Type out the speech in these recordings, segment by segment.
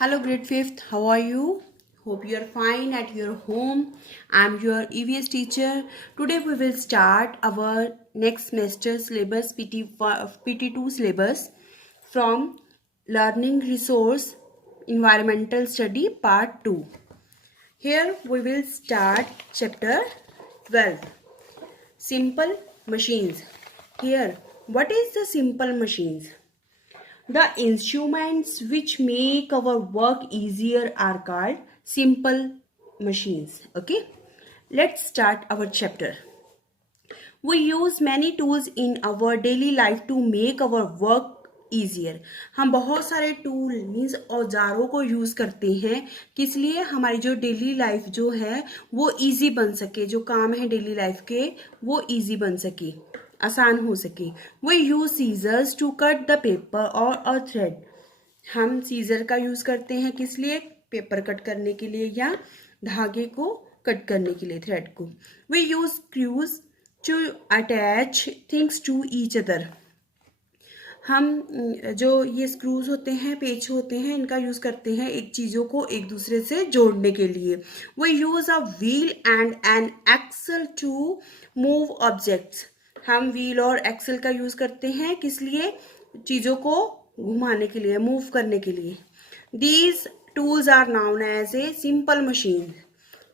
Hello, grade 5th. How are you? Hope you are fine at your home. I'm your EVS teacher. Today we will start our next semester syllabus PT2 syllabus from Learning Resource Environmental Study Part 2. Here we will start chapter 12. Simple machines. Here, what is the simple machines? The instruments which make our work easier are called simple machines. Okay, let's start our chapter. We use many tools in our daily life to make our work easier. हम बहुत सारे tool means औजारों को use करते हैं किस लिए हमारी जो डेली लाइफ जो है वो इजी बन सके, जो काम है डेली लाइफ के वो इजी बन सके, आसान हो सके. We use scissors to cut the paper और अ थ्रेड. हम सीजर का यूज करते हैं किस लिए? पेपर कट करने के लिए या धागे को कट करने के लिए, थ्रेड को. We use screws to attach things to each other. हम जो ये स्क्रूज होते हैं, पेच होते हैं, इनका यूज करते हैं एक चीजों को एक दूसरे से जोड़ने के लिए. We use a wheel and an axle to move objects. हम व्हील और एक्सल का यूज करते हैं किस लिए? चीजों को घुमाने के लिए, मूव करने के लिए. These tools are known as a simple machine.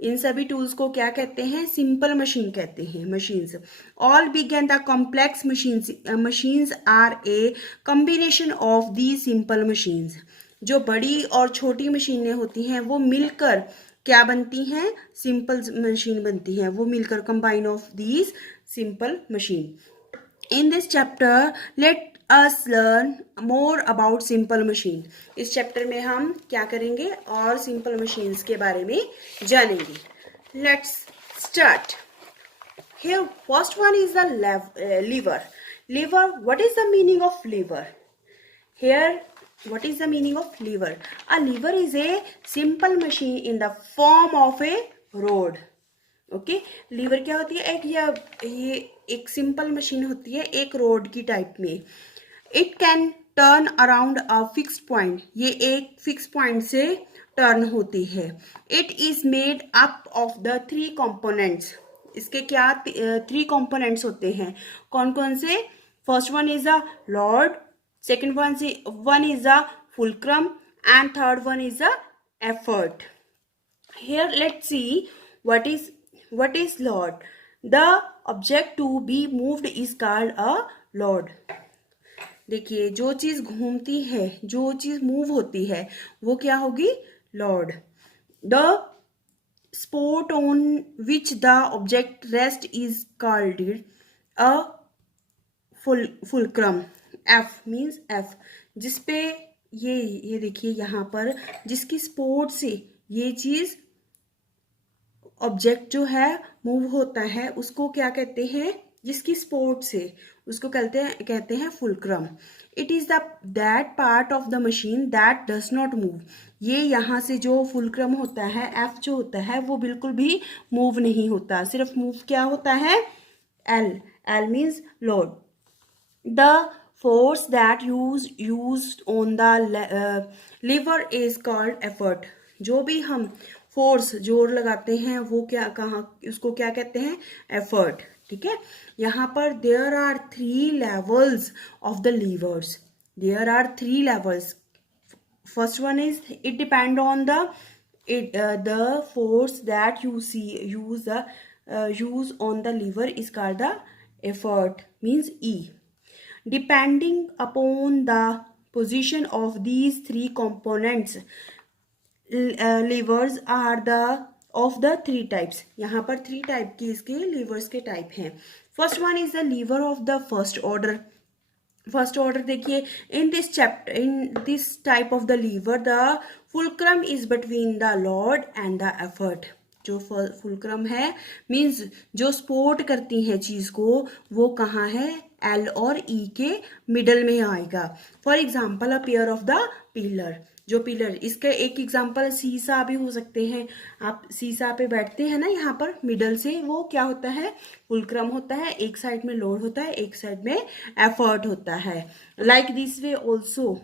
इन सभी टूल्स को क्या कहते हैं? सिंपल मशीन कहते हैं. Machines. All big and the complex machines are a combination of the simple machines. जो बड़ी और छोटी मशीनें होती हैं वो मिलकर क्या बनती हैं? सिंपल मशीन बनती हैं. वो मिलकर combine of these simple machine. In this chapter let us learn more about simple machine. इस चैप्टर में हम क्या करेंगे? और सिंपल मशीन्स के बारे में जानेंगे. Let's start. Here first one is the lever. Lever, what is the meaning of lever? Here what is the meaning of lever? A lever is a simple machine in the form of a rod. Okay, lever क्या होती है? ये एक simple machine होती है एक road की type में. It can turn around a fixed point. ये एक फिक्स पॉइंट से टर्न होती है. It is made up of the 3 components. इसके क्या 3 कंपोनेंट्स होते हैं? कौन कौन से? First one is a Lord, second one is a fulcrum and third one is a effort. Here let's see what is load. The object to be moved is called a load. देखिए, जो चीज घूमती है, जो चीज move होती है वो क्या होगी? Load. The spot on which the object rests is called a fulcrum. F means F. जिसपे ये देखिए यहाँ पर जिसकी स्पोर्ट से ये चीज ऑब्जेक्ट जो है मूव होता है उसको क्या कहते हैं? जिसकी सपोर्ट से, उसको कहते हैं fulcrum. It is that part of the machine that does not move. ये यहाँ से जो फुलक्रम होता है, एफ जो होता है, वो बिल्कुल भी मूव नहीं होता. सिर्फ मूव क्या होता है? L. L means load. The force that used on the lever is called effort. जो भी हम फोर्स जोर लगाते हैं वो उसको क्या कहते हैं? एफर्ट. ठीक है. यहाँ पर there are 3 levels of the levers. There are 3 levels. First one is it depend on the force that use on the lever is called the effort means E. Depending upon the position of these 3 components, levers are of the 3 types. यहाँ पर 3 type की इसके levers के type हैं. First one is the lever of the first order. First order देखिए, in this type of the lever the fulcrum is between the load and the effort. जो fulcrum है means जो support करती है चीज को, वो कहाँ है? एल और ई के मिडल में आएगा. For example a pair of the pillar. जो पिलर, इसका एक एग्जाम्पल सीसा भी हो सकते हैं. आप सीसा पे बैठते हैं ना, यहाँ पर मिडल से वो क्या होता है? फुलक्रम होता है. एक साइड में लोड होता है, एक साइड में एफर्ट होता है. Like this way also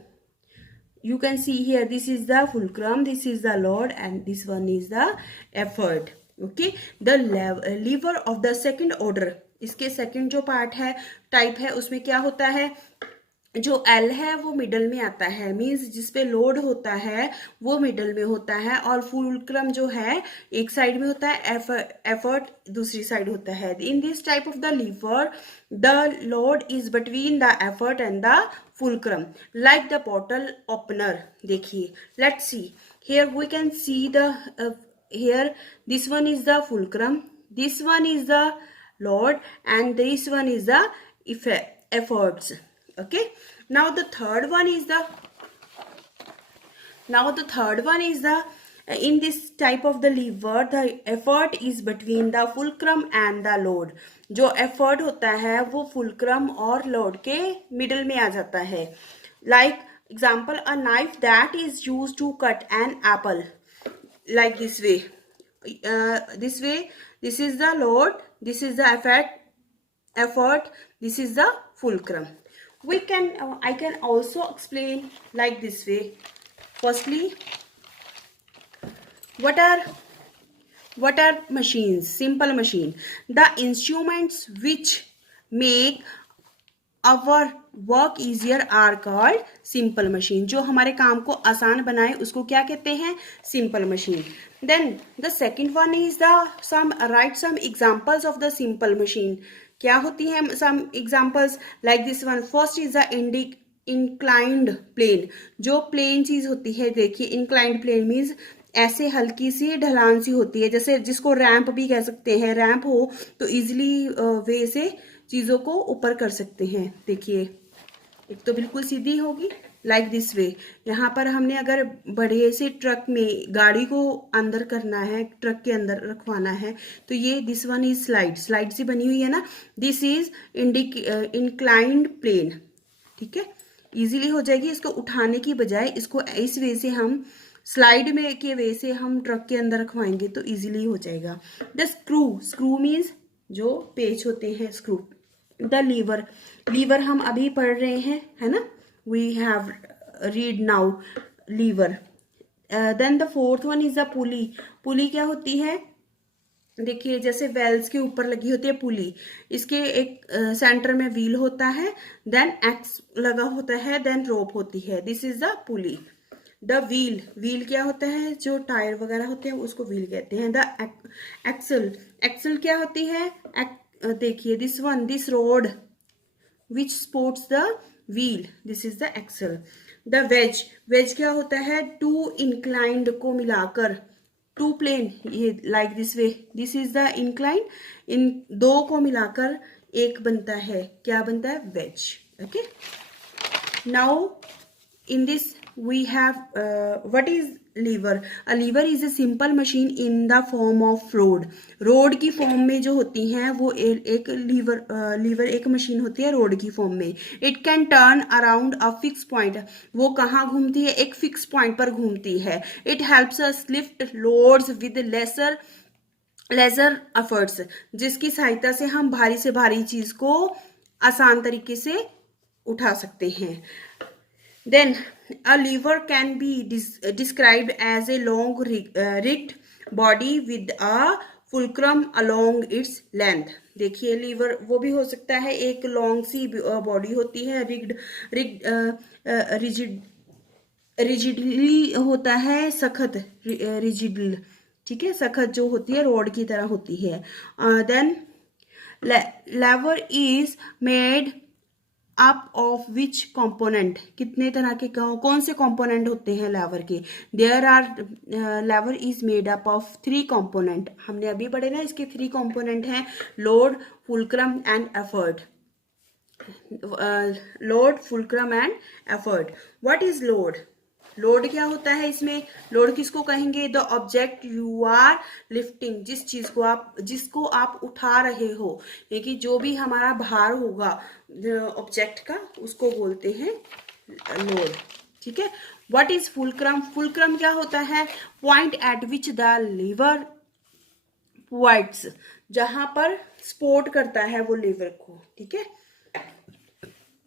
you can see here, this is the fulcrum, this is the load, and this one is the effort. Okay, the lever of the second order, इसके second जो part है, type है, उसमें क्या होता है, जो L है वो मिडल में आता है, मींस जिसपे लोड होता है वो मिडल में होता है, और फुलक्रम जो है एक साइड में होता है, एफर्ट दूसरी साइड होता है. In this type of the lever the load is between the effort and the fulcrum like the bottle opener. देखिए, let's see here, we can see the here this one is the fulcrum, this one is the load, and this one is the efforts. Okay, now the third one is the in this type of the lever the effort is between the fulcrum and the load. जो effort होता है वो fulcrum और load के middle में आ जाता है. Like example, a knife that is used to cut an apple, like this way, this is the load, this is the effort, this is the fulcrum. We can I can also explain like this way. Firstly, what are machines? Simple machine, the instruments which make our work easier are called simple machine. जो हमारे काम को आसान बनाए उसको क्या कहते हैं, simple machine. Then the second one is the write some examples of the simple machine. क्या होती है some examples like this one. First is the inclined plane. जो प्लेन चीज होती है, देखिए inclined plane means ऐसे हल्की सी ढलान सी होती है, जैसे जिसको रैंप भी कह सकते हैं. रैंप हो तो इजिली वे से चीजों को ऊपर कर सकते हैं. देखिए, एक तो बिल्कुल सीधी होगी लाइक दिस वे. यहाँ पर हमने अगर बड़े से ट्रक में गाड़ी को अंदर करना है, ट्रक के अंदर रखवाना है, तो ये दिस वन इज स्लाइड से बनी हुई है ना. This is inclined plane. ठीक है, इजीली हो जाएगी. इसको उठाने की बजाय इसको इस वे से हम स्लाइड में के वे से हम ट्रक के अंदर रखवाएंगे तो इजीली हो जाएगा. द स्क्रू मीन्स जो पेच होते हैं, स्क्रू. द लीवर हम अभी पढ़ रहे हैं, है ना. We have read now lever. Then the fourth one is the pulley क्या होती है, देखिए जैसे वेल्स के ऊपर लगी होती है पुली, इसके एक सेंटर में व्हील होता है, देन एक्स लगा होता है, देन रोप होती है. This is the pulley. The wheel क्या होता है, जो टायर वगैरह होते हैं उसको व्हील कहते हैं. द एक्सल क्या होती है, देखिए this road which supports the wheel, this is the axle. The wedge क्या होता है, टू इंक्लाइंड को मिलाकर, टू प्लेन, ये like this way, this is the incline, इन दो को मिलाकर एक बनता है, क्या बनता है, wedge. Okay, now in this we have what is lever. A lever is a simple machine in the form of road की फॉर्म में जो होती हैं वो एक लीवर एक मशीन होती है रोड की फॉर्म में. It can turn around a fix point. वो कहाँ घूमती है, एक फिक्स पॉइंट पर घूमती है. It helps us lift loads with lesser efforts. जिसकी सहायता से हम भारी से भारी चीज को आसान तरीके से उठा सकते हैं. Then a lever can be described as a long rigged body with a fulcrum along its length. देखिए, लीवर वो भी हो सकता है, एक लॉन्ग सी बॉडी होती है, रिजिडली होता है, सख्त, रिजिडल. ठीक है, सख्त जो होती है रोड की तरह होती है. Then lever is made up of which component. कितने तरह के कौन से कॉम्पोनेंट होते हैं लेवर के, lever is made up of 3 component. हमने अभी पढ़े ना, इसके 3 कॉम्पोनेंट हैं, load, fulcrum and effort. Load, fulcrum and effort. What is load? Load क्या होता है इसमें, लोड किसको कहेंगे, the object you are lifting. जिसको आप उठा रहे हो, यानी जो भी हमारा भार होगा ऑब्जेक्ट का, उसको बोलते हैं लोड. ठीक है. What is fulcrum? फुलक्रम क्या होता है, point at which the lever points. जहां पर सपोर्ट करता है वो लीवर को. ठीक है.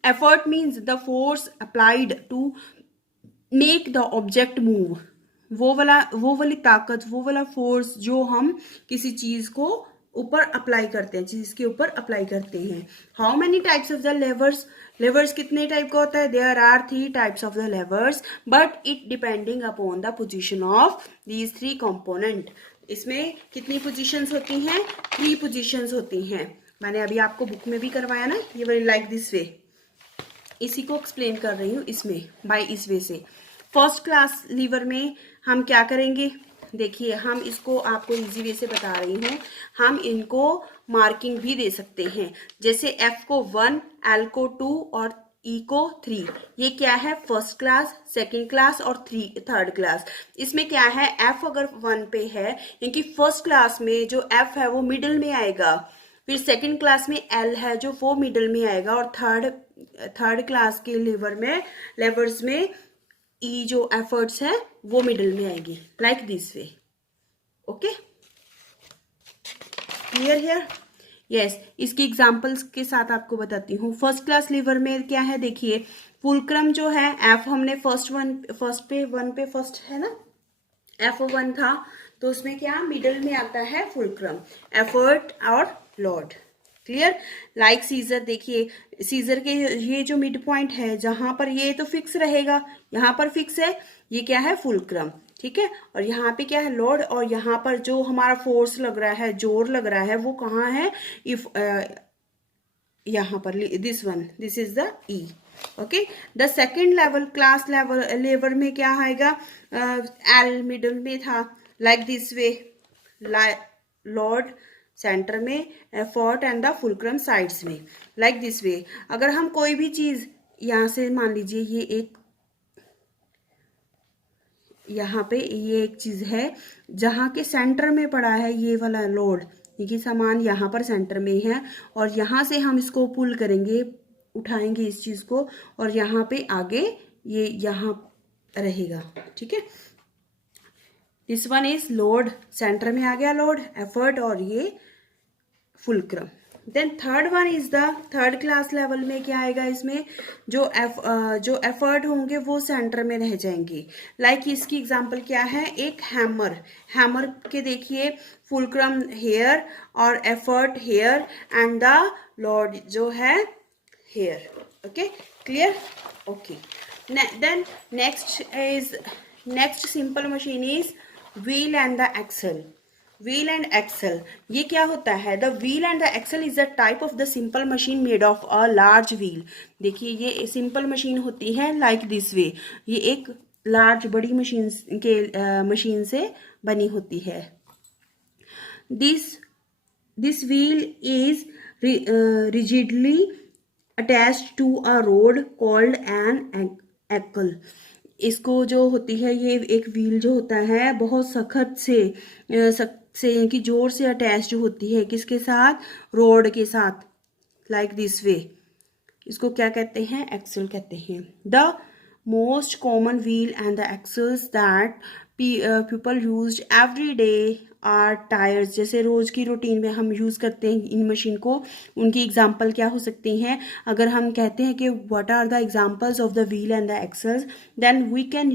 Effort means the force applied to make the object move, वो वाली ताकत, वो वाला फोर्स जो हम किसी चीज को ऊपर अप्लाई करते हैं, चीज के ऊपर अप्लाई करते हैं। How many types of the levers, levers कितने टाइप का होता है? There are 3 types of the levers, but it depending upon the position of these 3 component. इसमें कितनी पोजिशंस होती हैं? 3 पोजिशंस होती हैं। मैंने अभी आपको बुक में भी करवाया ना, ये वाली लाइक दिस वे, इसी को एक्सप्लेन कर रही हूँ इसमें, बाय इस वे से। फर्स्ट क्लास लीवर में हम क्या करेंगे? देखिए, हम इसको आपको इजी वे से बता रही हूँ। हम इनको मार्किंग भी दे सकते हैं, जैसे F को 1, L को 2 और E को 3। ये क्या है? फर्स्ट क्लास, सेकंड क्लास और थर्ड क्लास। इसमें क्या है? F अगर 1 पे है, यानी फर्स्ट क्लास में जो F है वो मिडिल में आएगा, फिर सेकंड क्लास में L है जो वो मिडिल में आएगा, और थर्ड क्लास के लेवर्स में E जो एफर्ट्स है वो मिडिल में आएगी, like this way. Okay, clear here? Yes, इसकी एग्जांपल्स के साथ आपको बताती हूँ। फर्स्ट क्लास लीवर में क्या है? देखिए, फुलक्रम जो है F, हमने फर्स्ट पे फर्स्ट है ना, F1 था, तो उसमें क्या मिडिल में आता है? फुलक्रम, एफर्ट और लोड। क्लियर? लाइक सीजर, देखिए सीजर के ये जो मिड पॉइंट है, जहां पर ये तो फिक्स रहेगा, यहाँ पर फिक्स है, ये क्या है? फुलक्रम, ठीक है। और यहाँ पे क्या है? लोड। और यहाँ पर जो हमारा फोर्स लग रहा है, जोर लग रहा है, वो कहाँ है? इफ यहाँ पर this one, this is the E। Okay, the second level class lever में क्या आएगा? L मिडल में था, like this way, load centre में, effort and the fulcrum sides में, लाइक दिस वे। अगर हम कोई भी चीज यहाँ से, मान लीजिए ये एक, यहाँ पे ये एक चीज है जहाँ के सेंटर में पड़ा है ये वाला लोड, ये सामान यहाँ पर सेंटर में है, और यहाँ से हम इसको पुल करेंगे, उठाएंगे इस चीज को, और यहाँ पे आगे ये यहाँ रहेगा, ठीक है। This one is load, centre में आ गया लोड, एफर्ट, और ये fulcrum. Then third one is the third class level में क्या आएगा? इसमें जो एफर्ट होंगे वो सेंटर में रह जाएंगे। लाइक इसकी एग्जांपल क्या है? एक हैमर के देखिए, फुलक्रम हेयर और effort here and the load जो है here. Okay, clear? Okay, then next simple machine is wheel and the axle. Wheel and axle, ये क्या होता है? The wheel and the axle is the type of the simple machine made of a large wheel. देखिए, ये simple machine होती है like this वे, ये एक लार्ज बड़ी मशीन से बनी होती है। This wheel is rigidly attached to a rod called an axle. इसको जो होती है, ये एक व्हील जो होता है बहुत सख्त से कि जोर से अटैच्ड होती है, किसके साथ? रोड के साथ, लाइक दिस वे। इसको क्या कहते हैं? एक्सल कहते हैं। The most common wheel and the axles that people use every day are tyres. जैसे रोज की रूटीन में हम यूज करते हैं इन मशीन को, उनकी एग्जाम्पल क्या हो सकती हैं? अगर हम कहते हैं कि what are the examples of the wheel and the axles, then we can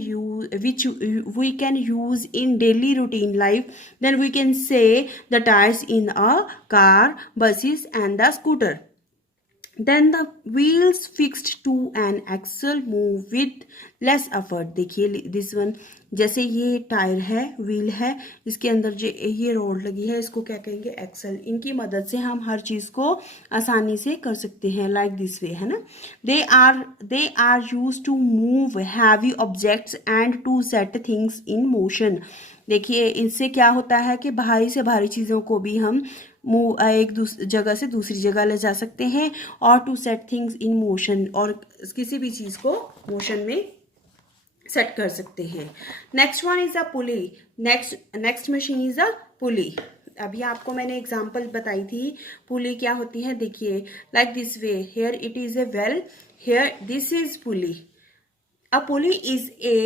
use in daily routine life, then we can say the tyres in a car, buses and the scooter. Then the wheels fixed to an axle move with less effort. देखिए this one, जैसे ये tyre है, wheel है, इसके अंदर जो ये road लगी है, इसको क्या कहेंगे? एक्सल। इनकी मदद से हम हर चीज को आसानी से कर सकते हैं, लाइक दिस वे, है ना। They are use to move heavy objects and to set things in motion. देखिए, इससे क्या होता है कि भारी से भारी चीजों को भी हम एक जगह से दूसरी जगह ले जा सकते हैं, और to set things in motion, और किसी भी चीज को मोशन में सेट कर सकते हैं। Next one is a pulley. Next machine is a pulley. अभी आपको मैंने एग्जांपल बताई थी, पुली क्या होती है। देखिए, like this way, here it is a well, here this is pulley. A pulley is a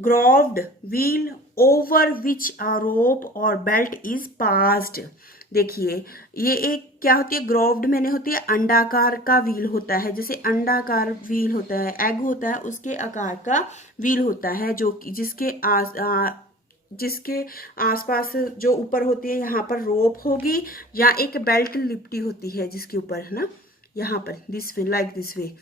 grooved wheel over which a rope or belt is passed. देखिए ये एक क्या होती है, ग्रोव्ड मैंने होती है अंडाकार का व्हील होता है, जैसे अंडाकार व्हील होता है, एग होता है उसके आकार का व्हील होता है, जो कि जिसके आसपास जो ऊपर होती है यहाँ पर रोप होगी या एक बेल्ट लिपटी होती है जिसके ऊपर, है ना, यहाँ पर this way, like this way.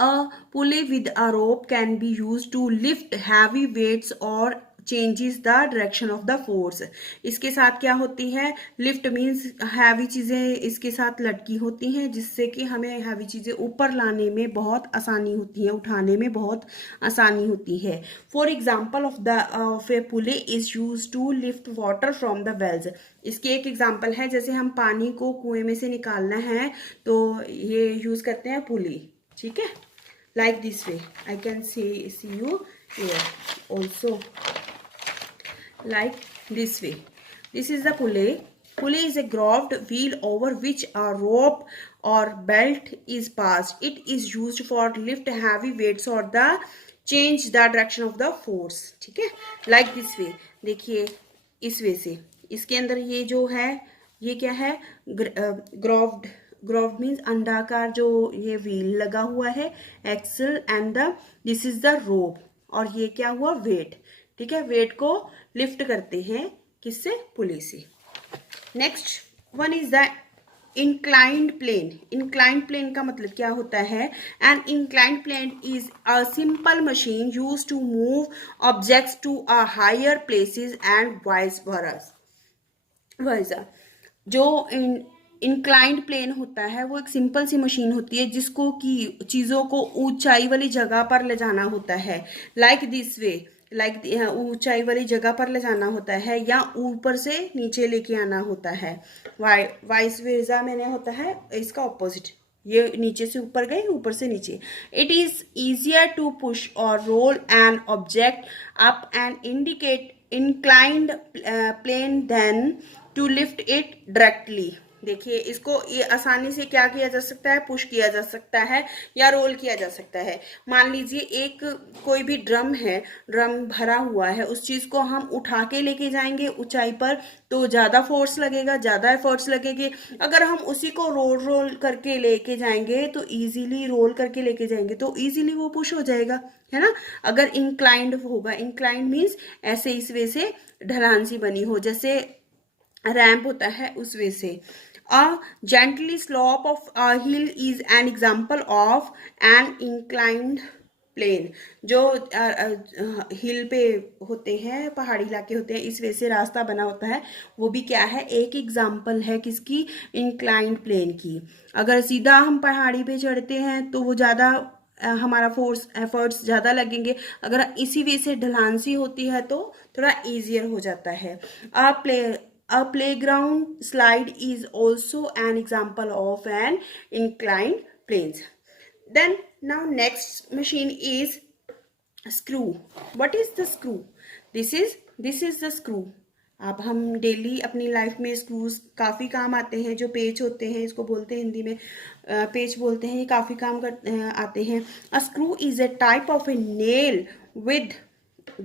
A pulley with a rope can be used to lift heavy weights or changes the direction of the force। इसके साथ क्या होती है, लिफ्ट मीन्स हैवी चीज़ें इसके साथ लटकी होती हैं जिससे कि हमें हैवी चीज़ें ऊपर लाने में बहुत आसानी होती है, उठाने में बहुत आसानी होती है। For example of a pulley is use to lift water from the wells. इसकी एक एग्जाम्पल है, जैसे हम पानी को कुएं में से निकालना है तो ये यूज करते हैं पुली, ठीक है, like this way. I can see you here also, like this way. This is the pulley. Pulley is a grooved wheel over which a rope or belt is passed. It is used for lift heavy weights or the change the direction of the force, ठीक है, like this way। देखिए इस वे से, इसके अंदर ये जो है ये क्या है, ग्रोव्ड, ग्रोव्ड मीन्स अंडाकार जो ये व्हील लगा हुआ है, axle, and the this is the rope, और ये क्या हुआ, वेट, ठीक है, वेट को लिफ्ट करते हैं किससे, पुली से। Next one is the inclined plane. Inclined plane का मतलब क्या होता है, an inclined plane is a simple machine use to move objects to a higher places and vice versa. जो इंक्लाइंड प्लेन होता है वो एक सिंपल सी मशीन होती है जिसको कि चीज़ों को ऊंचाई वाली जगह पर ले जाना होता है, लाइक दिस वे, लाइक ऊंचाई वाली जगह पर ले जाना होता है या ऊपर से नीचे लेके आना होता है। वाइस वर्सा मैंने होता है इसका ऑपोजिट, ये नीचे से ऊपर गए, ऊपर से नीचे। It is easier to push or roll an object up and indicate inclined plane than to lift it directly. देखिए इसको ये आसानी से क्या किया जा सकता है, पुश किया जा सकता है या रोल किया जा सकता है। मान लीजिए एक कोई भी ड्रम है, ड्रम भरा हुआ है, उस चीज को हम उठा के लेके जाएंगे ऊंचाई पर तो ज्यादा फोर्स लगेगा, ज्यादा एफर्ट्स लगेंगे। अगर हम उसी को रोल करके लेके जाएंगे तो इजीली रोल करके लेके जाएंगे तो इजीली वो पुश हो जाएगा, है ना। अगर इंक्लाइंड होगा, इंक्लाइंड मीन्स ऐसे इस वे से ढलान सी बनी हो, जैसे रैंप होता है उस वे से। A gently slope of a hill is an example of an inclined plane. जो हिल पे होते हैं, पहाड़ी इलाके होते हैं, इस वजह से रास्ता बना होता है, वो भी क्या है, एक एग्जाम्पल है किसकी, इंक्लाइंड प्लेन की। अगर सीधा हम पहाड़ी पे चढ़ते हैं तो वो ज़्यादा हमारा फोर्स एफर्ट्स ज़्यादा लगेंगे, अगर इसी वे से ढलान सी होती है तो थोड़ा ईजियर हो जाता है। A playground slide is also an example of an inclined planes. Then now next machine is screw. What is the screw? This is the screw. अब हम डेली अपनी लाइफ में स्क्रूज काफ़ी काम आते हैं, जो पेच होते हैं, इसको बोलते हैं हिंदी में पेच बोलते हैं, ये काफ़ी काम आते हैं। A screw is a type of a nail with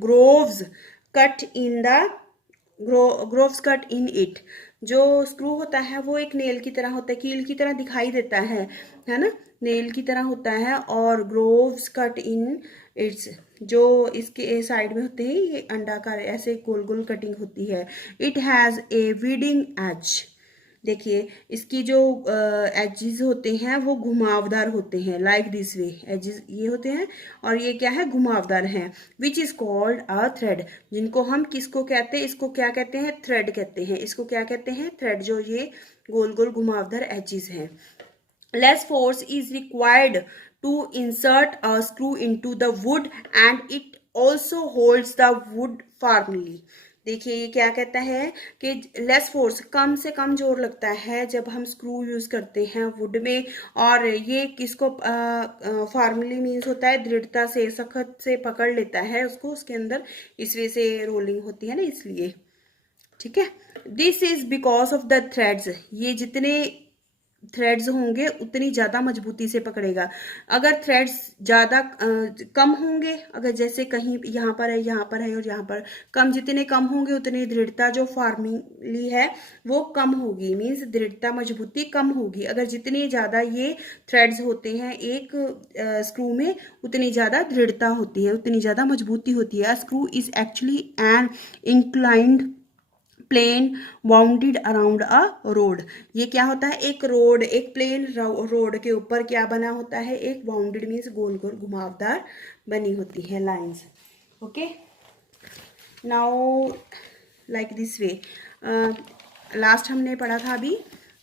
grooves cut in the groves cut in it. जो स्क्रू होता है वो एक नेल की तरह होता है, कील की तरह दिखाई देता है ना, नेल की तरह होता है, और ग्रोव्स कट इन इट्स जो इसके साइड में होते हैं ये अंडाकार ऐसे गोल गोल कटिंग होती है। It has a wedging edge. देखिए इसकी जो एजेस होते हैं वो घुमावदार होते हैं, लाइक दिस वे, एजेस ये होते हैं और ये क्या है, घुमावदार हैं। Which is called a thread, जिनको हम किसको कहते हैं, इसको क्या कहते हैं, थ्रेड कहते हैं। इसको क्या कहते हैं, थ्रेड, जो ये गोल गोल घुमावदार एजेस हैं। Less force is required to insert a screw into the wood and it also holds the wood firmly. देखिए ये क्या कहता है कि लेस फोर्स, कम से कम जोर लगता है जब हम स्क्रू यूज करते हैं वुड में, और ये किसको फॉर्मली मीन्स होता है दृढ़ता से, सख्त से पकड़ लेता है उसको, उसके अंदर इस वजह से रोलिंग होती है ना, इसलिए, ठीक है। This is because of the threads. ये जितने थ्रेड्स होंगे उतनी ज़्यादा मजबूती से पकड़ेगा। अगर थ्रेड्स ज़्यादा कम होंगे, अगर जैसे कहीं यहाँ पर है, यहाँ पर है और यहाँ पर कम, जितने कम होंगे उतनी दृढ़ता जो फार्मली है वो कम होगी, मीन्स दृढ़ता मजबूती कम होगी। अगर जितने ज़्यादा ये थ्रेड्स होते हैं एक स्क्रू में उतनी ज़्यादा दृढ़ता होती है, उतनी ज़्यादा मजबूती होती है। Screw is actually an inclined plane bounded around a rod. ये क्या होता है, एक रोड, एक प्लेन रोड के ऊपर क्या बना होता है, एक बाउंडेड मीन्स गोल गोल घुमावदार बनी होती है lines. Okay, now like this way. Last हमने पढ़ा था अभी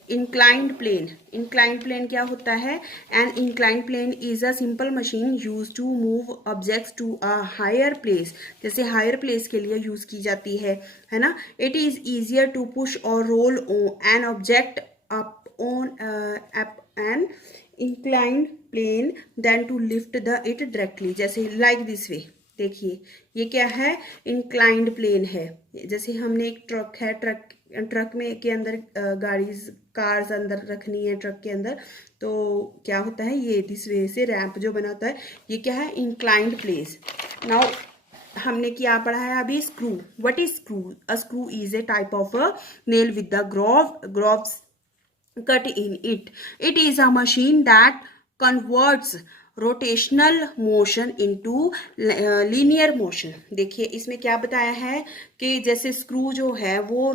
इंक्लाइंड प्लेन। इंक्लाइंड प्लेन क्या होता है, an inclined plane is a simple machine use to move objects to a higher place. जैसे हायर प्लेस के लिए यूज की जाती है ना। It is easier to push or roll an object up on an inclined plane than to lift the it directly. जैसे like this way, देखिए ये क्या है, इंक्लाइंड प्लेन है। जैसे हमने एक ट्रक है, ट्रक में के अंदर गाड़ी कार्स अंदर रखनी है ट्रक के अंदर, तो क्या होता है, ये दिस वे से रैंप जो बना होता है, ये क्या है, इंक्लाइंड प्लेस। नाउ हमने क्या पढ़ा है अभी, screw. What is screw? A screw is a type of a nail with the groves cut in it. It is a machine that converts rotational motion into linear motion. देखिए इसमें क्या बताया है कि जैसे स्क्रू जो है वो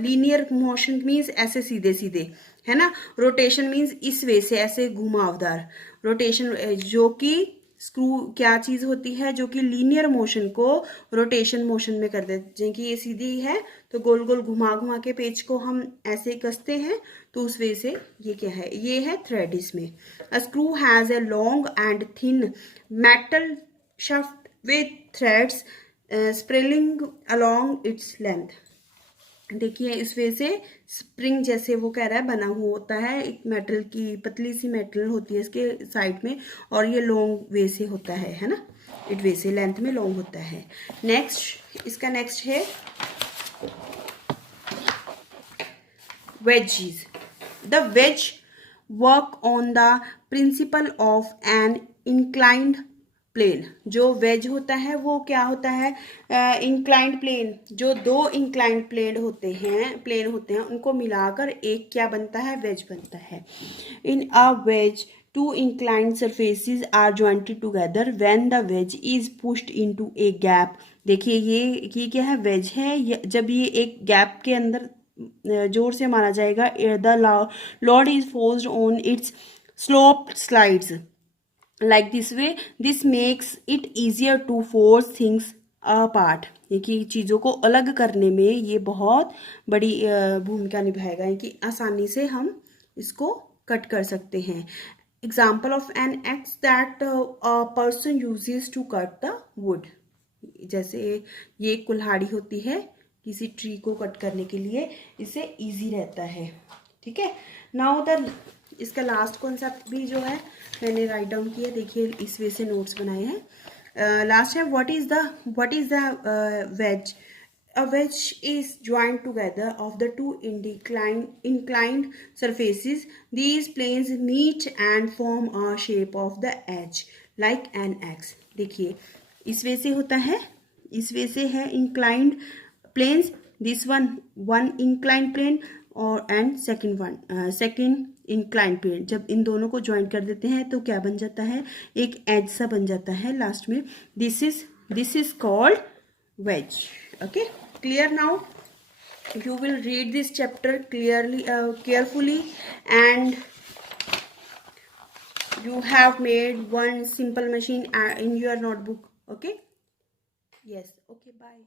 लीनियर मोशन मीन्स ऐसे सीधे सीधे है ना, रोटेशन मीन्स इस वे से ऐसे घुमावदार रोटेशन, जो कि स्क्रू क्या चीज होती है, जो कि लीनियर मोशन को रोटेशन मोशन में कर देते। जैसे कि ये सीधी है तो गोल गोल घुमा घुमा के पेज को हम ऐसे कसते हैं, तो उस वे से ये क्या है, ये है थ्रेड। इसमें a screw has a long and thin metal shaft with threads spiralling along its length. देखिए इस वे से स्प्रिंग जैसे वो कह रहा है बना हुआ होता है, एक मेटल की पतली सी मेटल होती है इसके साइड में, और ये लॉन्ग वे से होता है ना, इट वे से लेंथ में लॉन्ग होता है। नेक्स्ट, इसका नेक्स्ट है wedges. The wedge work on the principle of an inclined plane. जो वेज होता है वो क्या होता है, इंक्लाइंड प्लेन। जो दो इंक्लाइंड प्लेन होते हैं उनको मिलाकर एक क्या बनता है, वेज बनता है। In a wedge two inclined surfaces are jointed together when the wedge is pushed into a gap. देखिए ये क्या है, वेज है। जब ये एक गैप के अंदर जोर से मारा जाएगा, the load is forced on its slope slides like this way. This makes it easier to force things apart. देखिए चीज़ों को अलग करने में ये बहुत बड़ी भूमिका निभाएगा, कि आसानी से हम इसको कट कर सकते हैं। Example of an axe that a person uses to cut the wood. जैसे ये कुल्हाड़ी होती है किसी ट्री को कट करने के लिए, इससे इजी रहता है। ठीक है, नाउ द इसका लास्ट कॉन्सेप्ट भी जो है मैंने राइट डाउन किया, देखिए इस वे से नोट्स बनाए हैं। लास्ट है what is the ways. A wedge is joined together of the two inclined surfaces. These planes meet and form a shape of the edge like an X. देखिए इस वे से होता है, इस वे से है inclined planes. This one inclined plane और and second incline plane. जब इन दोनों को ज्वाइन कर देते हैं तो क्या बन जाता है, एक एज सा बन जाता है लास्ट में। This is called wedge. Okay, clear now? You will read this chapter clearly, carefully, and you have made one simple machine in your notebook. Okay, yes, okay, bye.